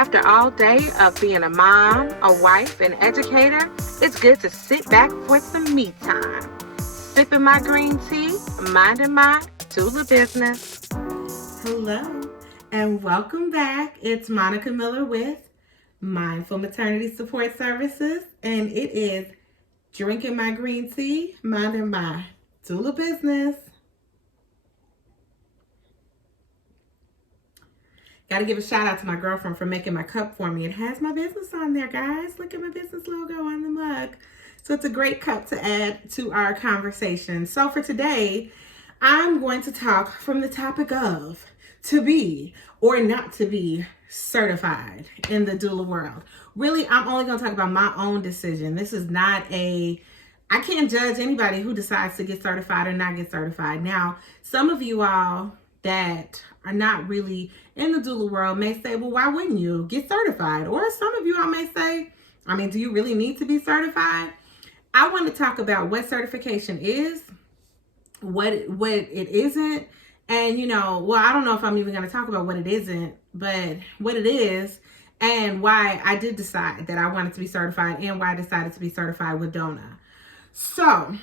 After all day of being a mom, a wife, and educator, it's good to sit back for some me time. Sipping my green tea, minding my doula business. Hello, and welcome back. It's Monica Miller with Mindful Maternity Support Services, and it is drinking my green tea, minding my doula business. Got to give a shout out to my girlfriend for making my cup for me. It has my business on there, guys. Look at my business logo on the mug. So it's a great cup to add to our conversation. So for today, I'm going to talk from the topic of to be or not to be certified in the doula world. Really, I'm only going to talk about my own decision. This is not I can't judge anybody who decides to get certified or not get certified. Now, some of you all that are not really in the doula world may say, well, why wouldn't you get certified? Or some of you all may say, do you really need to be certified? I want to talk about what certification is, what it isn't, and I don't know if I'm even going to talk about what it isn't, but what it is, and why I did decide that I wanted to be certified, and why I decided to be certified with DONA. So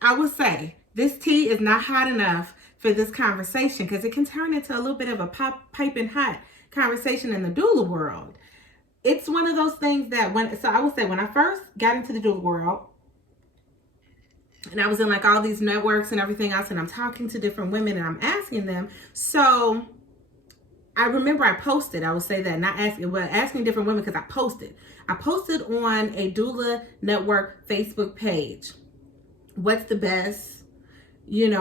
I would say this tea is not hot enough for this conversation because it can turn into a little bit of a piping hot conversation in the doula world. It's one of those things that I would say when I first got into the doula world, and I was in like all these networks and everything else, and I'm talking to different women and I'm asking them. So I remember I posted, I would say that, not asking, but asking different women because I posted on a doula network Facebook page. What's the best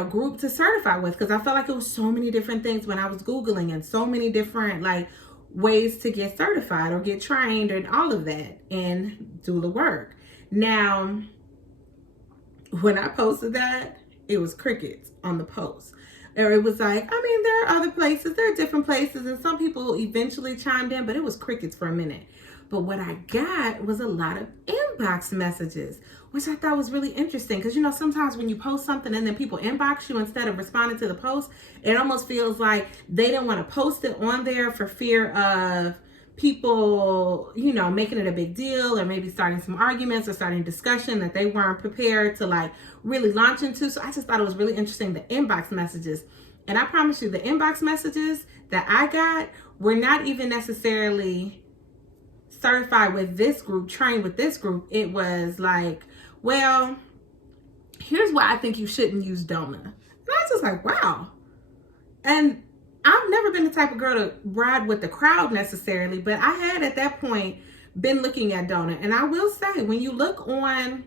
group to certify with? Because I felt like it was so many different things when I was Googling, and so many different ways to get certified or get trained and all of that in doula work. Now, when I posted that, it was crickets on the post. Or it was like, there are other places, there are different places, and some people eventually chimed in, but it was crickets for a minute. But what I got was a lot of inbox messages, which I thought was really interesting. Because, sometimes when you post something and then people inbox you instead of responding to the post, it almost feels like they didn't want to post it on there for fear of people, making it a big deal, or maybe starting some arguments or starting discussion that they weren't prepared to really launch into. So I just thought it was really interesting, the inbox messages. And I promise you, the inbox messages that I got were not even necessarily certified with this group, trained with this group. It was like, well, here's why I think you shouldn't use DONA. And I was just like, wow. And I've never been the type of girl to ride with the crowd necessarily, but I had at that point been looking at DONA. And I will say, when you look online,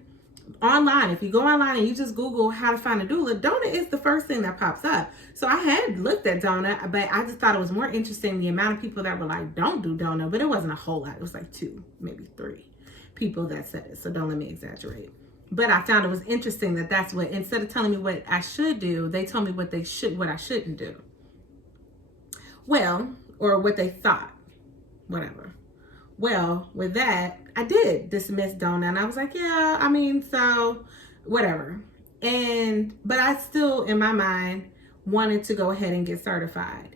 if you go online and you just Google how to find a doula, DONA is the first thing that pops up. So I had looked at DONA, but I just thought it was more interesting the amount of people that were like, don't do DONA, but it wasn't a whole lot. It was like 2, maybe 3 people that said it. So don't let me exaggerate. But I found it was interesting that that's what, instead of telling me what I should do, they told me what I shouldn't do. Well, or what they thought, whatever. Well, with that, I did dismiss DONA, and I was like, yeah, so whatever. But I still, in my mind, wanted to go ahead and get certified.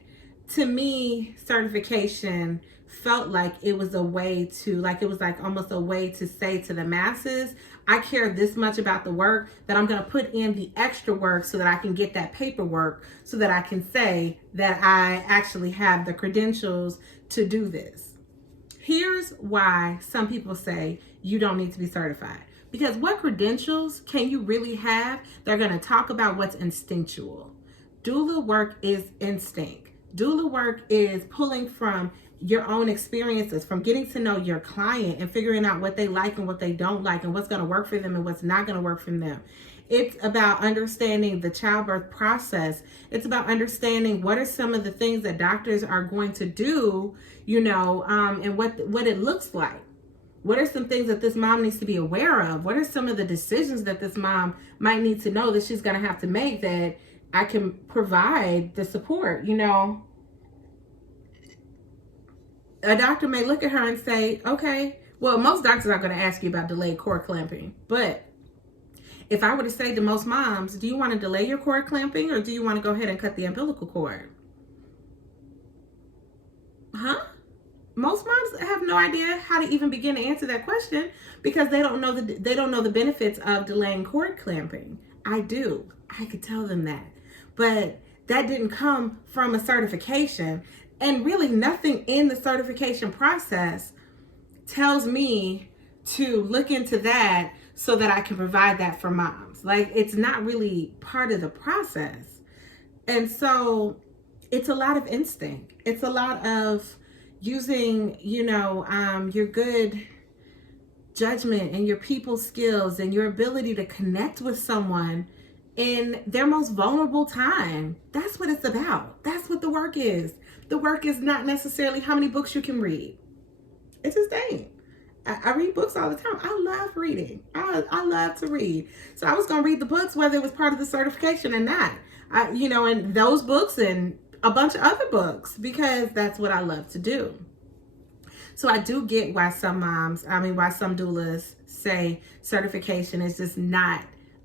To me, certification felt like it was a way to, it was almost a way to say to the masses, I care this much about the work that I'm going to put in the extra work so that I can get that paperwork, so that I can say that I actually have the credentials to do this. Here's why some people say you don't need to be certified. Because what credentials can you really have? They're going to talk about what's instinctual. Doula work is instinct. Doula work is pulling from your own experiences, from getting to know your client and figuring out what they like and what they don't like, and what's going to work for them and what's not going to work for them. It's about understanding the childbirth process. It's about understanding what are some of the things that doctors are going to do, and what it looks like. What are some things that this mom needs to be aware of? What are some of the decisions that this mom might need to know that she's going to have to make, that I can provide the support, A doctor may look at her and say, okay, well, most doctors are going to ask you about delayed cord clamping. But if I were to say to most moms, do you want to delay your cord clamping, or do you want to go ahead and cut the umbilical cord? Huh? most moms have no idea how to even begin to answer that question because they don't know the benefits of delaying cord clamping. I do. I could tell them that. But that didn't come from a certification, and really nothing in the certification process tells me to look into that so that I can provide that for moms. Like, it's not really part of the process. And so it's a lot of instinct. It's a lot of using, your good judgment and your people skills and your ability to connect with someone in their most vulnerable time. That's what it's about. That's what the work is. The work is not necessarily how many books you can read. It just ain't. I read books all the time. I love reading. I love to read. So I was going to read the books, whether it was part of the certification or not. And those books and a bunch of other books, because that's what I love to do. So I do get why some doulas say certification is just not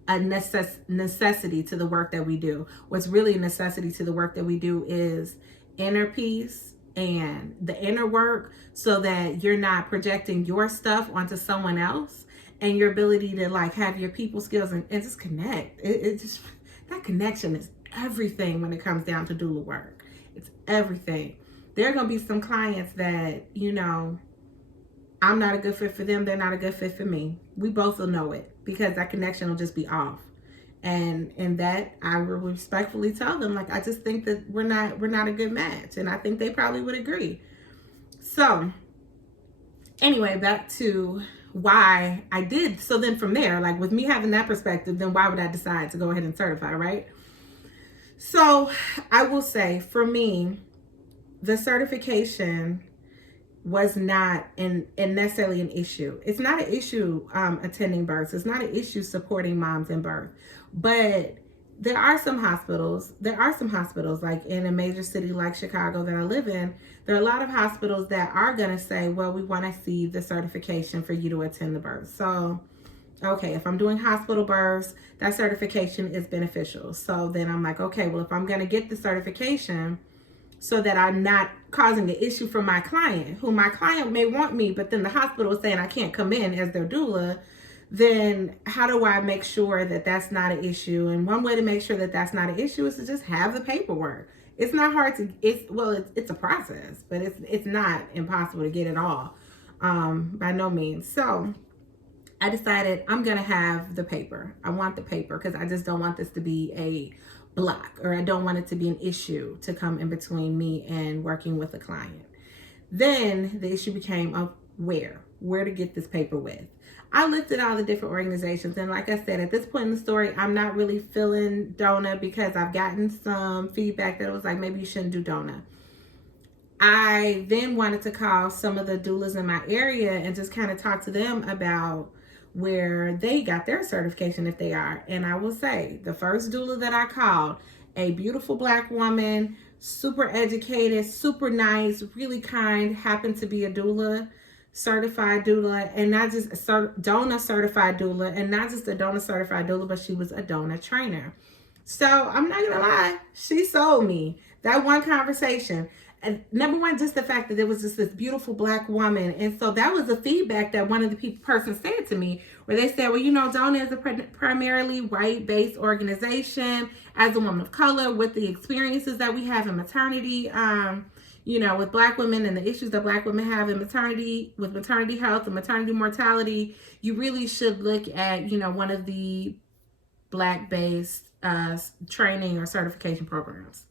a necessity to the work that we do. What's really a necessity to the work that we do is inner peace and the inner work, so that you're not projecting your stuff onto someone else, and your ability to like have your people skills and just connect. It just, that connection is everything when it comes down to doula work. It's everything. There are going to be some clients that, I'm not a good fit for them. They're not a good fit for me. We both will know it because that connection will just be off. And that I will respectfully tell them, like, I just think that we're not a good match. And I think they probably would agree. So anyway, back to why I did. So then from there, like with me having that perspective, then why would I decide to go ahead and certify, right? So I will say, for me, the certification was not necessarily an issue. It's not an issue attending births. It's not an issue supporting moms in birth. But there are some hospitals like in a major city like Chicago that I live in, there are a lot of hospitals that are going to say, well, we want to see the certification for you to attend the birth. So, okay, if I'm doing hospital births, that certification is beneficial. So then I'm like, okay, well, if I'm going to get the certification so that I'm not causing an issue for my client, who my client may want me, but then the hospital is saying I can't come in as their doula, then how do I make sure that that's not an issue? And one way to make sure that that's not an issue is to just have the paperwork. It's not hard to, it's a process, but it's not impossible to get it all, by no means. So I decided I'm going to have the paper. I want the paper because I just don't want this to be a block, or I don't want it to be an issue to come in between me and working with a client. Then the issue became of where to get this paper with. I looked at all the different organizations, and like I said, at this point in the story, I'm not really feeling DONA because I've gotten some feedback that it was like, maybe you shouldn't do DONA. I then wanted to call some of the doulas in my area and just kind of talk to them about where they got their certification, if they are. And I will say, the first doula that I called, a beautiful Black woman, super educated, super nice, really kind, happened to be a doula, certified doula, and not just a DONA certified doula, and not just a DONA certified doula, but she was a DONA trainer. So I'm not gonna lie, she sold me. That one conversation. And number one, just the fact that there was just this beautiful Black woman. And so that was the feedback that one of the persons said to me, where they said, well, DONA is a primarily white-based organization. As a woman of color, with the experiences that we have in maternity, with Black women and the issues that Black women have in maternity, with maternity health and maternity mortality, you really should look at, one of the Black-based training or certification programs.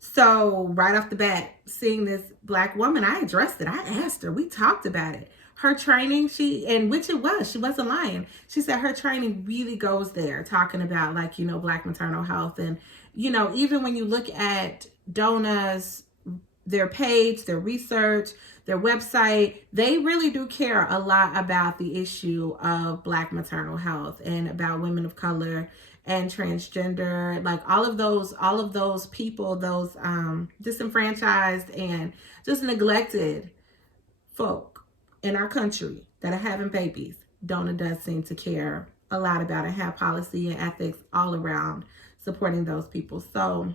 So right off the bat, seeing this Black woman, I addressed it. I asked her, we talked about it. Her training, she wasn't lying. She said her training really goes there, talking about Black maternal health. And, even when you look at DONA's, their page, their research, their website, they really do care a lot about the issue of Black maternal health and about women of color and transgender, like all of those people, those disenfranchised and just neglected folk in our country that are having babies. DONA does seem to care a lot about it, have policy and ethics all around supporting those people. So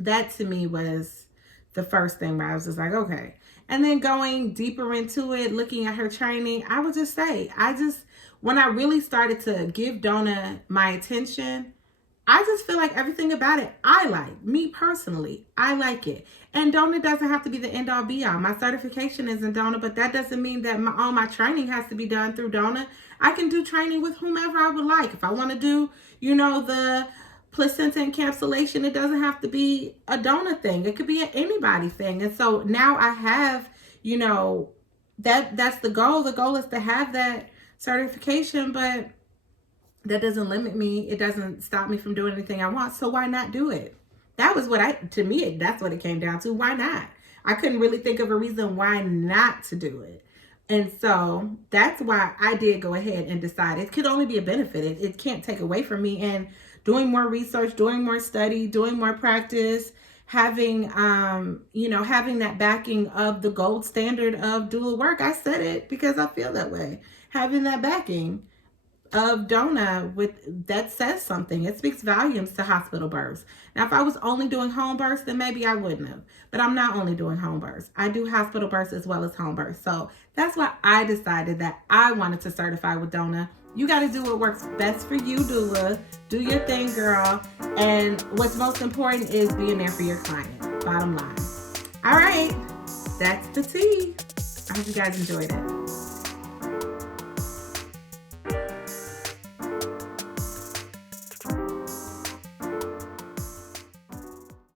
that to me was the first thing, but I was just like, okay. And then going deeper into it, looking at her training, I would just say, when I really started to give DONA my attention, I just feel like everything about it, I like. Me personally, I like it. And DONA doesn't have to be the end all be all. My certification is in DONA, but that doesn't mean that all my training has to be done through DONA. I can do training with whomever I would like. If I want to do, the placenta encapsulation, it doesn't have to be a DONA thing. It could be an anybody thing. And so now I have, that's the goal. The goal is to have that certification, but that doesn't limit me. It doesn't stop me from doing anything I want. So why not do it? That was to me, that's what it came down to. Why not? I couldn't really think of a reason why not to do it. And so that's why I did go ahead and decide it could only be a benefit. It can't take away from me. And doing more research, doing more study, doing more practice, having, having that backing of the gold standard of doula work. I said it because I feel that way. Having that backing of DONA that says something. It speaks volumes to hospital births. Now, if I was only doing home births, then maybe I wouldn't have. But I'm not only doing home births. I do hospital births as well as home births. So that's why I decided that I wanted to certify with DONA. You got to do what works best for you, doula. Do your thing, girl. And what's most important is being there for your client. Bottom line. All right. That's the tea. I hope you guys enjoyed it.